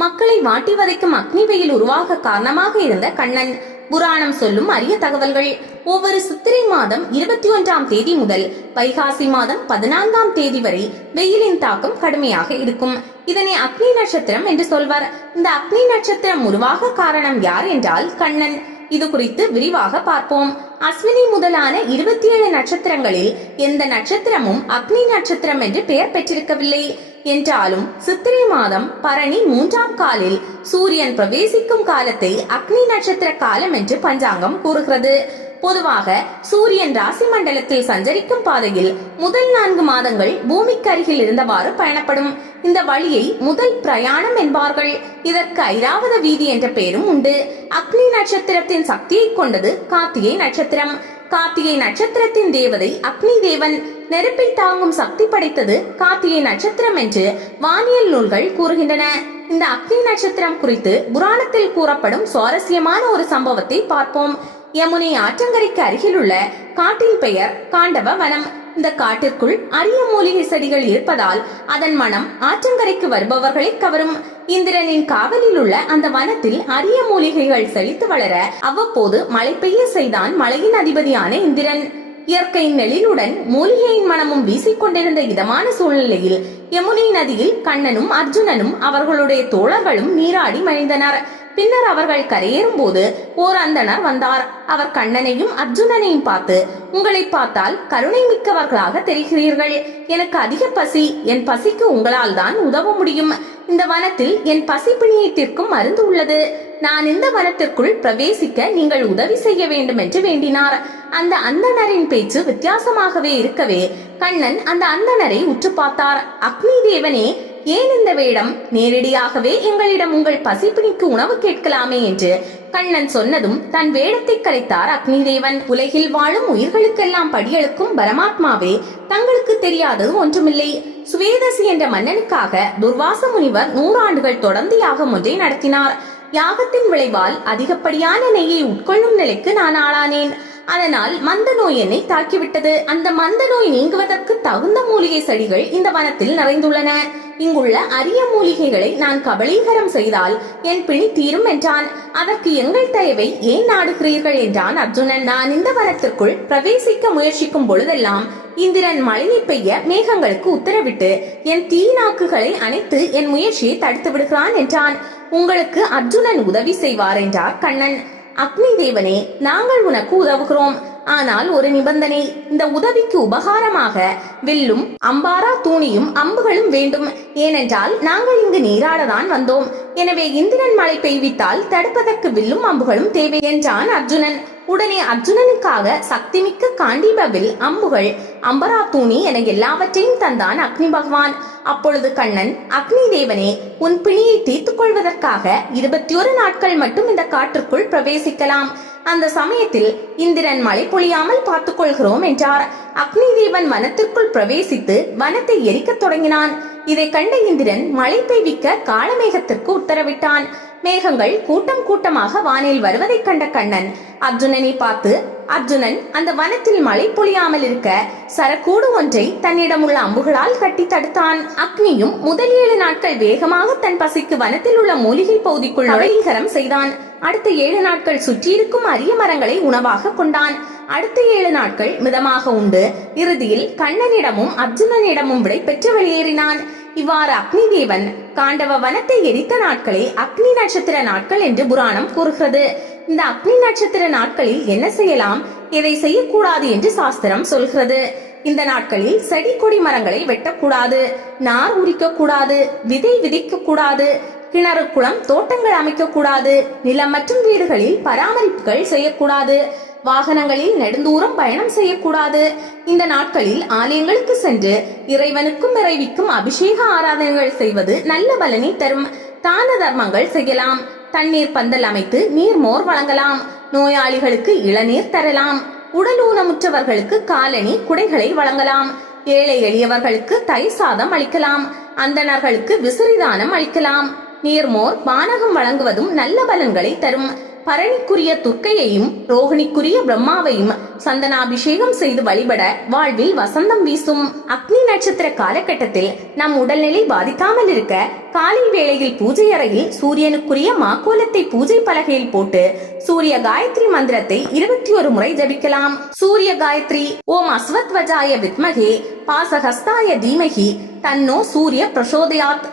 மக்களை வாட்டி வதைக்கும் அக்னி வெயில் உருவாக காரணமாக இருந்த கண்ணன். புராணம் சொல்லும் அரிய தகவல்கள். ஒவ்வொரு சித்திரை மாதம் 21ஆம் தேதி முதல் வைகாசி மாதம் 14ஆம் தேதி வரை வெயிலின் தாக்கம் கடுமையாக இருக்கும். இதனை அக்னி நட்சத்திரம் என்று சொல்வர். இந்த அக்னி நட்சத்திரம் உருவாக காரணம் யார் என்றால் கண்ணன். இது குறித்து விரிவாக பார்ப்போம். அஸ்வினி முதலான 27 நட்சத்திரங்களில் எந்த நட்சத்திரமும் அக்னி நட்சத்திரம் என்று பெயர் பெற்றிருக்கவில்லை. என்றாலும் சித்திரை மாதம் பரணி 3ஆம் காலில் சூரியன் பிரவேசிக்கும் காலத்தை அக்னி நட்சத்திர காலம் என்று பஞ்சாங்கம் கூறுகிறது. பொதுவாக சூரியன் ராசி மண்டலத்தில் சஞ்சரிக்கும் பாதையில் முதல் 4 மாதங்கள் பூமிக்கு அருகில் இருந்தவாறு பயணப்படும். இந்த வழியை முதல் பிரயாணம் என்பார்கள். இதற்கு ஐராவத வீதி என்ற பெயரும் உண்டு. அக்னி நட்சத்திரத்தின் சக்தியை கொண்டது கார்த்திகை நட்சத்திரம். கார்த்திகை நட்சத்திரத்தின் தேவதை அக்னி தேவன். நெருப்பை தாங்கும் சக்தி படைத்தது கார்த்திகை நட்சத்திரம் என்று வானியல் நூல்கள் கூறுகின்றன. இந்த அக்னி நட்சத்திரம் குறித்து புராணத்தில் கூறப்படும் சுவாரஸ்யமான ஒரு சம்பவத்தை பார்ப்போம். யமுனை ஆற்றங்கரைக்கு அருகில் உள்ள காட்டின் பெயர் காண்டவ வனம். இந்த காட்டிற்குள் அரிய மூலிகை செடிகள் இருப்பதால் அதன் மனம் ஆற்றங்கரைக்கு வருபவர்களை கவரும். இந்திரனின் காவலில் உள்ள அந்த வனத்தில் அரிய மூலிகைகள் செழித்து வளர அவ்வப்போது மழை பெய்ய செய்தான் மலையின் அதிபதியான இந்திரன். இயற்கையின் நெழிலுடன் மூலிகையின் மனமும் வீசிக்கொண்டிருந்த இதமான சூழ்நிலையில் யமுனை நதியில் கண்ணனும் அர்ஜுனனும் அவர்களுடைய தோழர்களும் நீராடி மகிழ்ந்தனர். பின்னர் அவர்கள் கரையேறும் போது ஓர் அந்தணர் வந்தார். அவர் கண்ணனையும் அர்ஜுனனையும் பார்த்து, உங்களை பார்த்தால் கருணை மிக்கவர்களாக தெரிகிறீர்கள். எனக்கு அதிக பசி. என் பசிக்கு உங்களால் தான் உதவ முடியும். இந்த வனத்தில் என் பசி பிணியத்திற்கும் மருந்து உள்ளது. நான் இந்த வனத்திற்குள் பிரவேசிக்க நீங்கள் உதவி செய்ய வேண்டும் என்று வேண்டினார். அந்த அந்தணரின் பேச்சு வித்தியாசமாகவே இருக்கவே கண்ணன் அந்த அந்தணரை உற்று பார்த்தார். அக்னி தேவனே, ஏன் இந்த வேடம்? நேரடியாகவே எங்களிடம் உங்கள் பசிப்பிணிக்கு உணவு கேட்கலாமே என்று கண்ணன் சொன்னதும் தன் வேடத்தை கலைத்தார் அக்னி தேவன். உலகில் வாழும் உயிர்களுக்கெல்லாம் படியெடுக்கும் பரமாத்மாவே, தங்களுக்கு தெரியாதது ஒன்றுமில்லை. சுவேதசி என்ற மன்னனுக்காக துர்வாச முனிவர் 100 ஆண்டுகள் தொடர்ந்து யாகம் ஒன்றை நடத்தினார். யாகத்தின் விளைவால் அதிகப்படியான நெய்யை உட்கொள்ளும் நிலைக்கு நான் ஆளானேன். அதனால் மந்த நோய் என்னை தாக்கிவிட்டது. அந்த மந்த நோய் நீங்குவதற்கு தகுந்த மூலிகை செடிகள் இந்த வனத்தில் நிறைந்துள்ளன. இங்குள்ள அரிய மூலிகைகளை நான் கபலீகரம் செய்தால் என் பிணி தீரும் என்றான். அதற்கு எங்கள் தயவை ஏன் நாடுகிறீர்கள் என்றான் அர்ஜுனன். நான் இந்த வனத்திற்குள் பிரவேசிக்க முயற்சிக்கும் பொழுதெல்லாம் இந்திரன் மழையை பெய்ய மேகங்களுக்கு உத்தரவிட்டு என் தீநாக்குகளை அணைத்து என் முயற்சியை தடுத்து விடுகிறான் என்றான். உங்களுக்கு அர்ஜுனன் உதவி செய்வார் என்றார் கண்ணன். அக்னி தேவனே, நாங்கள் உனக்கு உதவுகிறோம். ஆனால் ஒரு நிபந்தனை. இந்த உதவிக்கு உபகாரமாக வில்லும் அம்பாரா தூணியும் அம்புகளும் வேண்டும். ஏனென்றால் நாங்கள் இங்கு நீராடதான் வந்தோம். எனவே இந்திரன் மழை பெய்வித்தால் தடுப்பதற்கு வில்லும் அம்புகளும் தேவை என்றான் அர்ஜுனன். உடனே அர்ஜுனனுக்காக சக்திமிக்க காண்டீப வில், அம்புகள், அம்பரா தூணி என எல்லாவற்றையும் தந்தான் அக்னி பகவான். அப்பொழுது கண்ணன், அக்னி தேவனே, உன் பிணியை தீர்த்துக் கொள்வதற்காக 21 நாட்கள் மட்டும் இந்த காற்றுக்குள் பிரவேசிக்கலாம். அந்த சமயத்தில் இந்திரன் மழை பொழியாமல் பார்த்துக் கொள்கிறோம் என்றார். அக்னி தேவன் வனத்திற்குள் பிரவேசித்து வனத்தை எரிக்கத் தொடங்கினான். இதை கண்ட இந்திரன் மழை பெய்விக்க காலமேகத்திற்கு உத்தரவிட்டான். மேகங்கள் கூட்டம் கூட்டமாக வானில் வருவதை கண்ட கண்ணன் அர்ஜுனனை பார்த்து, அர்ஜுனன் அந்த வனத்தில் மழை பொழியாமல் இருக்க சரக்கூடு ஒன்றை தன்னிடம் உள்ள அம்புகளால் கட்டி தடுத்தான். அக்னியும் முதல் 7 நாட்கள் வேகமாக தன் பசிக்கு வனத்தில் உள்ள மூலிகை பகுதிக்குள் நுழைகரம் செய்தான். அடுத்த 7 நாட்கள் சுற்றியிருக்கும் அரிய மரங்களை உணவாக கொண்டான். அடுத்த 7 நாட்கள் மிதமாக உண்டு இறுதியில் கண்ணனிடமும் அர்ஜுனனிடமும் விடை பெற்று வெளியேறினான். இவ்வாறு அக்னி தேவன் காண்டவ வனத்தை எரித்த நாட்களே அக்னி நட்சத்திர நாட்கள் என்று புராணம் கூறுகிறது. இந்த அக்னி நட்சத்திர நாட்களில் என்ன செய்யலாம், எதை செய்யக்கூடாது என்று சாஸ்திரம் சொல்கிறது. இந்த நாட்களில் செடி கொடி மரங்களை வெட்டக்கூடாது, நார் உரிக்க கூடாது, விதை விதிக்க கூடாது, கிணறு குளம் தோட்டங்கள் அமைக்க கூடாது, நிலம் மற்றும் வீடுகளில் பராமரிப்புகள் செய்யக்கூடாது, வாகனங்களில் நெடுந்தூரம் பயணம் செய்யக்கூடாது. இந்த நாட்களில் ஆலயங்களுக்கு சென்று இறைவனுக்கும் இறைவிக்கும் அபிஷேக ஆராதனைகள் செய்வது நல்ல பலனை தரும். தான தர்மங்கள் செய்யலாம். தண்ணீர் பந்தல் அமைத்து நீர்மோர் வழங்கலாம். நோயாளிகளுக்கு இளநீர் தரலாம். உடல் ஊனமுற்றவர்களுக்கு காலணி குடைகளை வழங்கலாம். ஏழை எளியவர்களுக்கு தயிர் சாதம் அளிக்கலாம். அந்தணர்களுக்கு விசிறிதானம் அளிக்கலாம். நீர்மோர் பானகம் வழங்குவதும் நல்ல பலன்களை தரும். பரணிக்குரிய துர்க்கையையும் ரோகிணிக்குரிய பிரம்மாவையும் சந்தனாபிஷேகம் செய்து வழிபட வாழ்வில் வசந்தம் வீசும். அக்னி நட்சத்திர காலகட்டத்தில் நம் உடல்நிலை பாதிக்காமல் இருக்க காலை வேளையில் பூஜை அறையில் சூரியனுக்குரிய மாக்கோலத்தை பூஜை பலகையில் போட்டு சூரிய காயத்ரி மந்திரத்தை 21 முறை ஜபிக்கலாம். சூரிய காயத்ரி ஓம் அஸ்வத்வஜாய வித்மகே பாசஹஸ்தாய தீமகி தன்னோ சூரிய பிரசோதயாத்